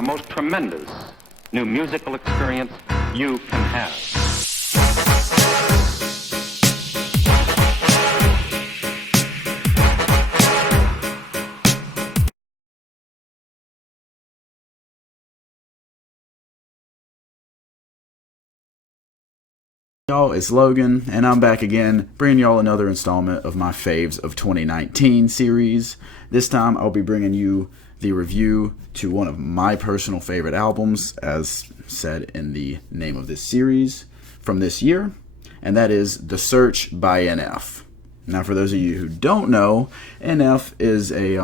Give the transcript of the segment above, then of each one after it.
the most tremendous new musical experience you can have. Y'all, it's Logan, and I'm back again, bringing y'all another installment of my Faves of 2019 series. This time, I'll be bringing you the review to one of my personal favorite albums, as said in the name of this series, from this year, and that is The Search by NF. Now, for those of you who don't know, NF is a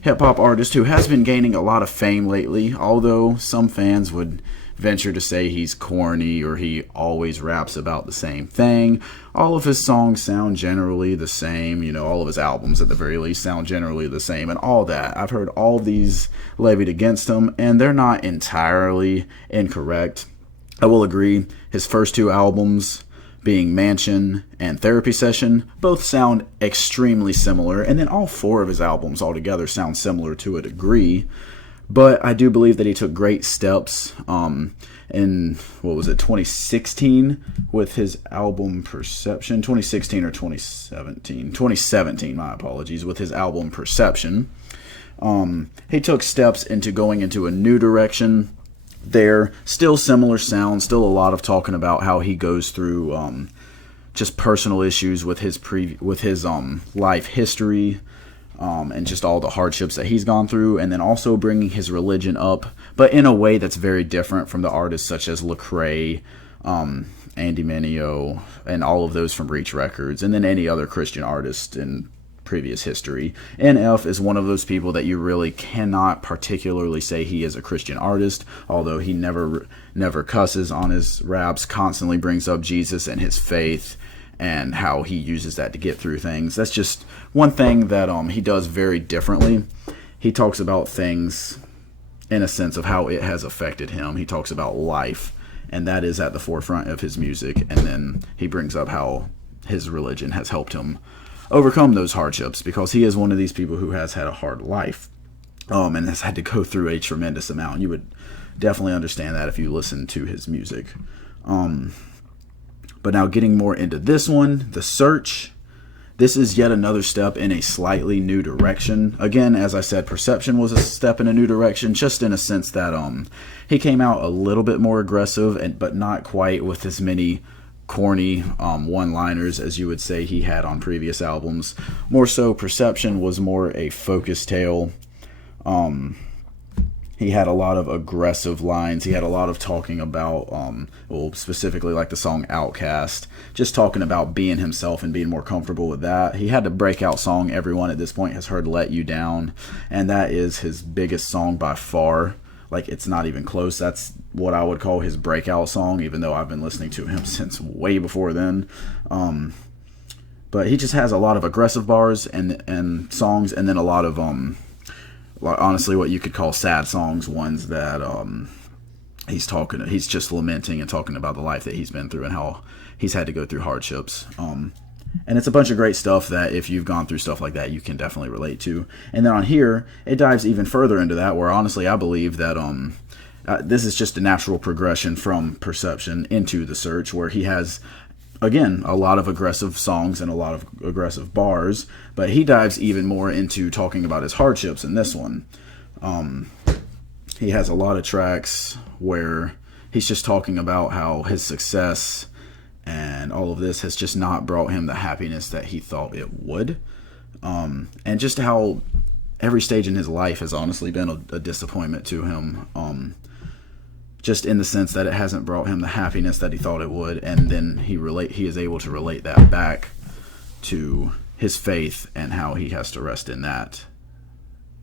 hip-hop artist who has been gaining a lot of fame lately, although some fans would venture to say he's corny or he always raps about the same thing. All of his songs sound generally the same, all of his albums at the very least sound generally the same, and all that. I've heard all these levied against him, and they're not entirely incorrect. I will agree, his first two albums, being Mansion and Therapy Session, both sound extremely similar, and then all four of his albums altogether sound similar to a degree. But I do believe that he took great steps in, 2016 with his album Perception. 2016 or 2017. 2017, my apologies, with his album Perception. He took steps into going into a new direction there. Still similar sound, still a lot of talking about how he goes through just personal issues with his life history. And just all the hardships that he's gone through, and then also bringing his religion up, but in a way that's very different from the artists such as Lecrae, Andy Mineo, and all of those from Reach Records, and then any other Christian artist in previous history. NF is one of those people that you really cannot particularly say he is a Christian artist, although he never cusses on his raps, constantly brings up Jesus and his faith, and how he uses that to get through things. That's just one thing that he does very differently. He talks about things in a sense of how it has affected him. He talks about life, and that is at the forefront of his music. And then he brings up how his religion has helped him overcome those hardships, because he is one of these people who has had a hard life and has had to go through a tremendous amount. You would definitely understand that if you listen to his music. But now getting more into this one, The Search. This is yet another step in a slightly new direction. Again, as I said, Perception was a step in a new direction, just in a sense that he came out a little bit more aggressive, but not quite with as many corny one-liners as you would say he had on previous albums. More so, Perception was more a focused tale. He had a lot of aggressive lines. He had a lot of talking about, specifically like the song Outcast, just talking about being himself and being more comfortable with that. He had a breakout song everyone at this point has heard, Let You Down, and that is his biggest song by far. Like, it's not even close. That's what I would call his breakout song, even though I've been listening to him since way before then. But he just has a lot of aggressive bars and songs, and then a lot of honestly what you could call sad songs, ones that he's just lamenting and talking about the life that he's been through and how he's had to go through hardships. And it's a bunch of great stuff that if you've gone through stuff like that, you can definitely relate to. And then on here, it dives even further into that, where honestly I believe that this is just a natural progression from Perception into The Search, where he has, again, a lot of aggressive songs and a lot of aggressive bars, but he dives even more into talking about his hardships in this one. He has a lot of tracks where he's just talking about how his success and all of this has just not brought him the happiness that he thought it would. And just how every stage in his life has honestly been a disappointment to him. Just in the sense that it hasn't brought him the happiness that he thought it would, and then he is able to relate that back to his faith and how he has to rest in that,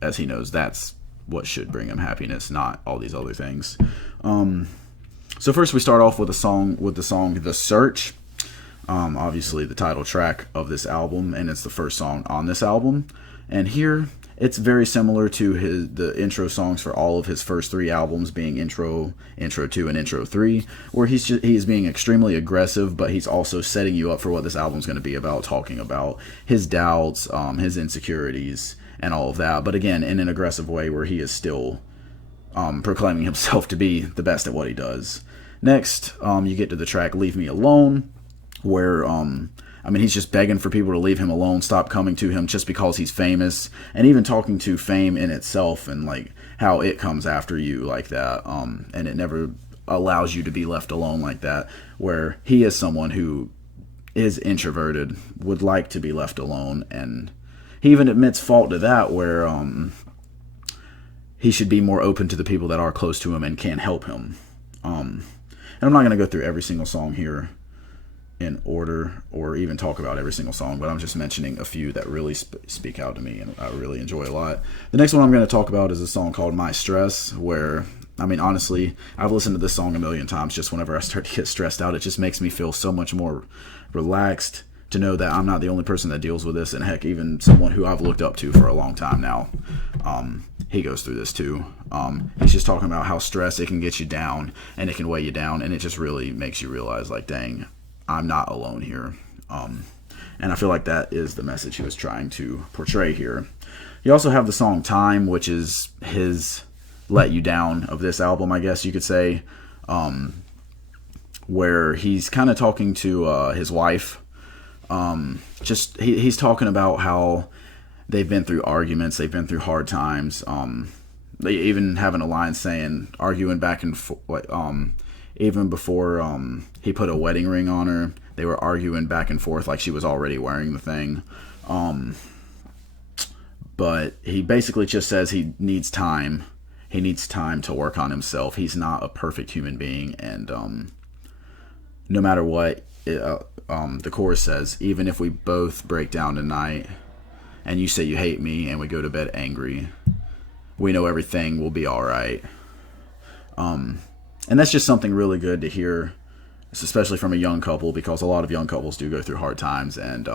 as he knows that's what should bring him happiness, not all these other things. So first we start off with the song The Search, obviously the title track of this album, and it's the first song on this album. And here it's very similar to the intro songs for all of his first three albums, being Intro 2, and Intro 3, where he's being extremely aggressive, but he's also setting you up for what this album's going to be about, talking about his doubts, his insecurities, and all of that. But again, in an aggressive way where he is still proclaiming himself to be the best at what he does. Next, you get to the track Leave Me Alone, where he's just begging for people to leave him alone, stop coming to him just because he's famous, and even talking to fame in itself and like how it comes after you like that, and it never allows you to be left alone like that, where he is someone who is introverted, would like to be left alone, and he even admits fault to that, where he should be more open to the people that are close to him and can help him. And I'm not going to go through every single song here in order or even talk about every single song, but I'm just mentioning a few that really speak out to me and I really enjoy a lot. The next one I'm going to talk about is a song called My Stress, where, honestly, I've listened to this song a million times. Just whenever I start to get stressed out, it just makes me feel so much more relaxed to know that I'm not the only person that deals with this, and heck, even someone who I've looked up to for a long time now, he goes through this too. He's just talking about how stress, it can get you down and it can weigh you down, and it just really makes you realize, like, dang, I'm not alone here. And I feel like that is the message he was trying to portray here. You also have the song Time, which is his let you down of this album, I guess you could say, where he's kind of talking to his wife. He's talking about how they've been through arguments, they've been through hard times. They even having a line saying, arguing back and forth, even before he put a wedding ring on her, they were arguing back and forth like she was already wearing the thing. But he basically just says he needs time. He needs time to work on himself. He's not a perfect human being, and no matter what, the chorus says, even if we both break down tonight and you say you hate me and we go to bed angry, we know everything will be all right. And that's just something really good to hear, especially from a young couple, because a lot of young couples do go through hard times, and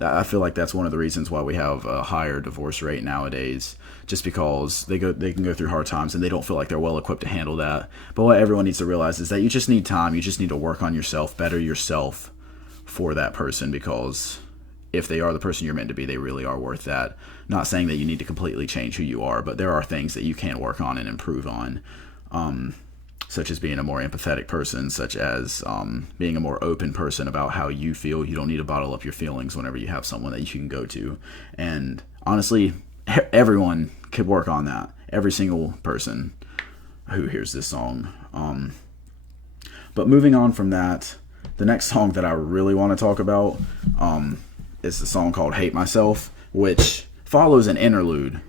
I feel like that's one of the reasons why we have a higher divorce rate nowadays, just because they can go through hard times and they don't feel like they're well equipped to handle that. But what everyone needs to realize is that you just need time. You just need to work on yourself, better yourself for that person, because if they are the person you're meant to be, they really are worth that. Not saying that you need to completely change who you are, but there are things that you can work on and improve on, such as being a more empathetic person, such as being a more open person about how you feel. You don't need to bottle up your feelings whenever you have someone that you can go to. And honestly, everyone could work on that. Every single person who hears this song. But moving on from that, the next song that I really want to talk about is the song called Hate Myself, which follows an interlude.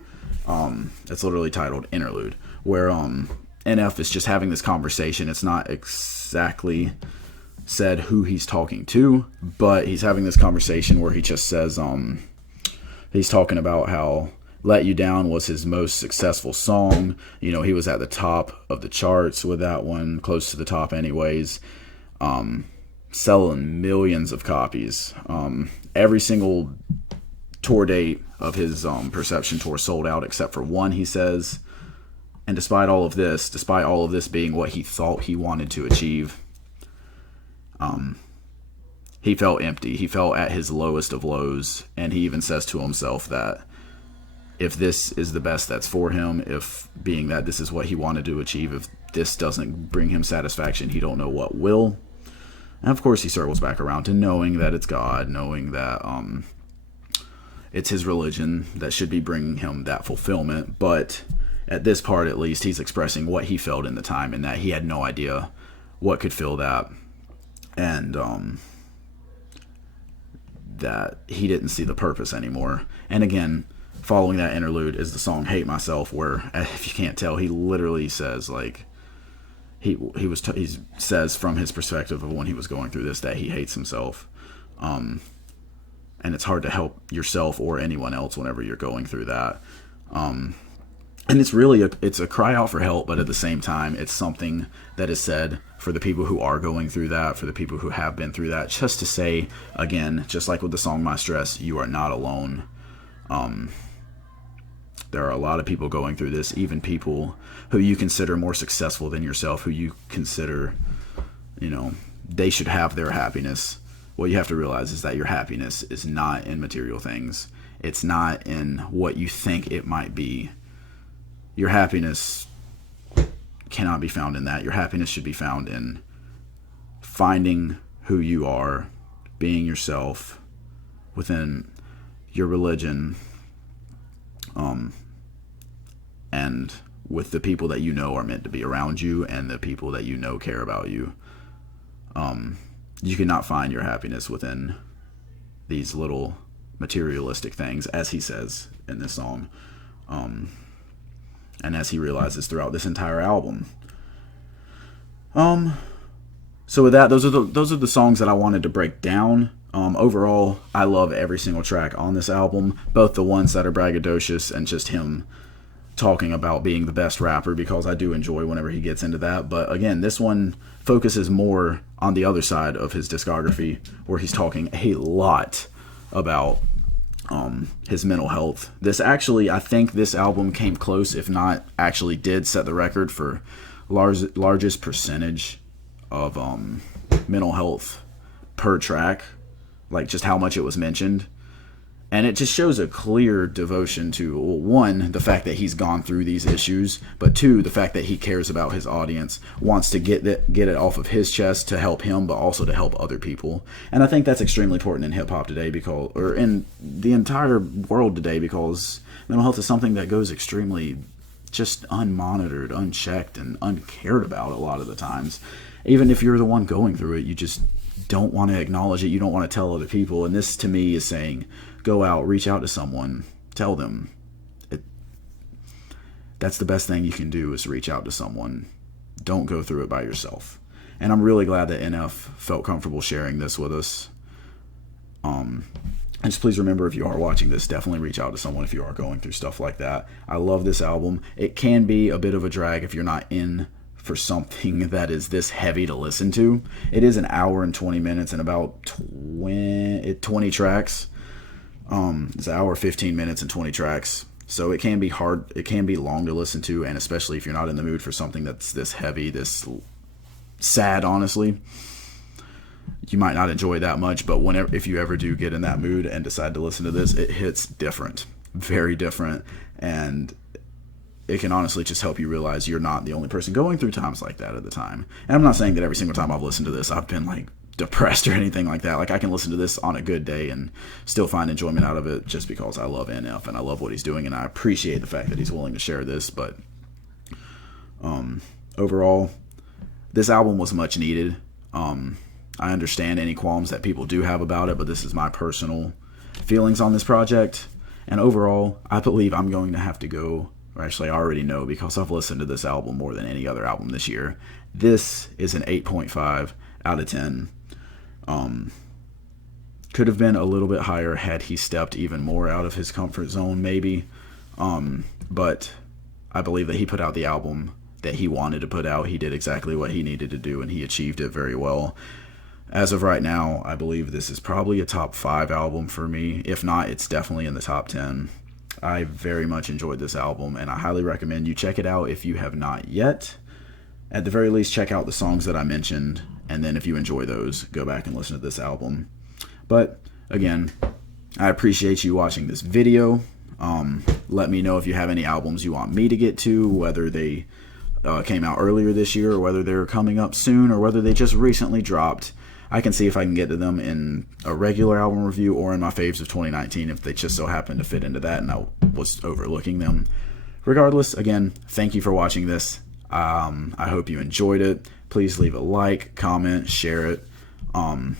It's literally titled Interlude, where NF is just having this conversation. It's not exactly said who he's talking to, but he's having this conversation where he just says, he's talking about how Let You Down was his most successful song. You know, he was at the top of the charts with that one, close to the top anyways, selling millions of copies. Every single tour date of his Perception tour sold out except for one, he says. And despite all of this being what he thought he wanted to achieve, he felt empty. He felt at his lowest of lows, and he even says to himself that if this is the best that's for him, if being that this is what he wanted to achieve, if this doesn't bring him satisfaction, he don't know what will. And of course he circles back around to knowing that it's God, knowing that it's his religion that should be bringing him that fulfillment. But at this part, at least, he's expressing what he felt in the time, and that he had no idea what could fill that, and that he didn't see the purpose anymore. And again, following that interlude is the song Hate Myself, where, if you can't tell, he literally says, like, he says from his perspective of when he was going through this that he hates himself. And it's hard to help yourself or anyone else whenever you're going through that. And it's really it's a cry out for help, but at the same time, it's something that is said for the people who are going through that, for the people who have been through that, just to say, again, just like with the song My Stress, you are not alone. There are a lot of people going through this, even people who you consider more successful than yourself, who you consider, they should have their happiness. What you have to realize is that your happiness is not in material things. It's not in what you think it might be. Your happiness cannot be found in that. Your happiness should be found in finding who you are, being yourself within your religion, and with the people that you know are meant to be around you and the people that you know care about you. You cannot find your happiness within these little materialistic things, as he says in this song, and as he realizes throughout this entire album. So with that, those are the songs that I wanted to break down. Overall, I love every single track on this album, both the ones that are braggadocious and just him talking about being the best rapper, because I do enjoy whenever he gets into that. But again, this one focuses more on the other side of his discography, where he's talking a lot about his mental health. This actually, I think this album came close, if not actually did set the record for largest percentage of mental health per track, like just how much it was mentioned. And it just shows a clear devotion to, well, one, the fact that he's gone through these issues, but two, the fact that he cares about his audience, wants to get it off of his chest to help him, but also to help other people. And I think that's extremely important in hip-hop today, or in the entire world today, because mental health is something that goes extremely just unmonitored, unchecked, and uncared about a lot of the times. Even if you're the one going through it, you just don't want to acknowledge it. You don't want to tell other people. And this, to me, is saying, go out, reach out to someone, tell them. That's the best thing you can do, is reach out to someone. Don't go through it by yourself. And I'm really glad that NF felt comfortable sharing this with us. And just please remember, if you are watching this, definitely reach out to someone if you are going through stuff like that. I love this album. It can be a bit of a drag if you're not in for something that is this heavy to listen to. It is an hour and 20 minutes and about 20 tracks. It's an hour, 15 minutes and 20 tracks. So it can be hard. It can be long to listen to, and especially if you're not in the mood for something that's this heavy, this sad, honestly, you might not enjoy that much. But if you ever do get in that mood and decide to listen to this, it hits different, very different. And it can honestly just help you realize you're not the only person going through times like that at the time. And I'm not saying that every single time I've listened to this, I've been like depressed or anything like that. Like, I can listen to this on a good day and still find enjoyment out of it, just because I love NF and I love what he's doing, and I appreciate the fact that he's willing to share this. But overall, this album was much needed. I understand any qualms that people do have about it, but this is my personal feelings on this project. And overall, I believe I'm going to have to go, or actually I already know, because I've listened to this album more than any other album this year. This is an 8.5 out of 10. Could have been a little bit higher had he stepped even more out of his comfort zone, maybe. But I believe that he put out the album that he wanted to put out. He did exactly what he needed to do, and he achieved it very well. As of right now, I believe this is probably a top 5 album for me. If not, it's definitely in the top 10. I very much enjoyed this album, and I highly recommend you check it out if you have not yet. At the very least, check out the songs that I mentioned, and then if you enjoy those, go back and listen to this album. But again, I appreciate you watching this video. Let me know if you have any albums you want me to get to, whether they came out earlier this year, or whether they're coming up soon, or whether they just recently dropped. I can see if I can get to them in a regular album review or in my Faves of 2019 if they just so happen to fit into that and I was overlooking them. Regardless, again, thank you for watching this. I hope you enjoyed it. Please leave a like, comment, share it,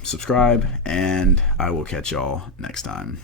subscribe, and I will catch y'all next time.